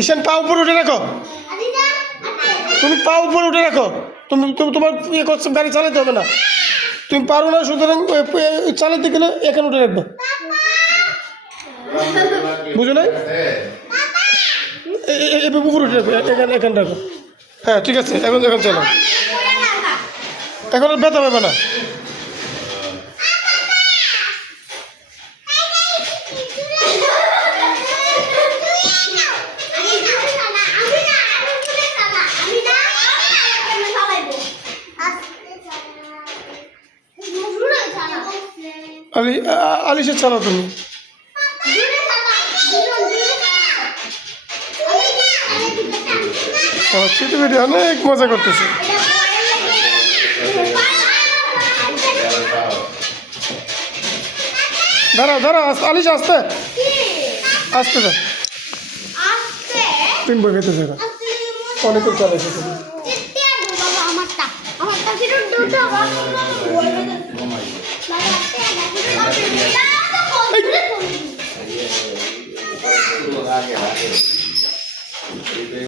ঈশান পা উপরে উঠে রাখো, তুমি পা উপরে উঠে রাখো। তুমি তোমার ইয়ে করছো, গাড়ি চালাতে হবে না, তুমি পারো না, সুতরাং চালাতে গেলে এখানে উঠে রাখবে, বুঝো নাই? উপরে উঠে রাখো, এখানে রাখো। হ্যাঁ ঠিক আছে, এখন চলো, এখন আর ব্যথা পাবে না। আলিশা চালাও তুমি। ছোট বেটি অনেক মজা করতেছে। দাঁড়াও আলিশা, আসতে আসতে দাও, তুমি বই খেতে থাকো, অনেক চালাইছো তুমি।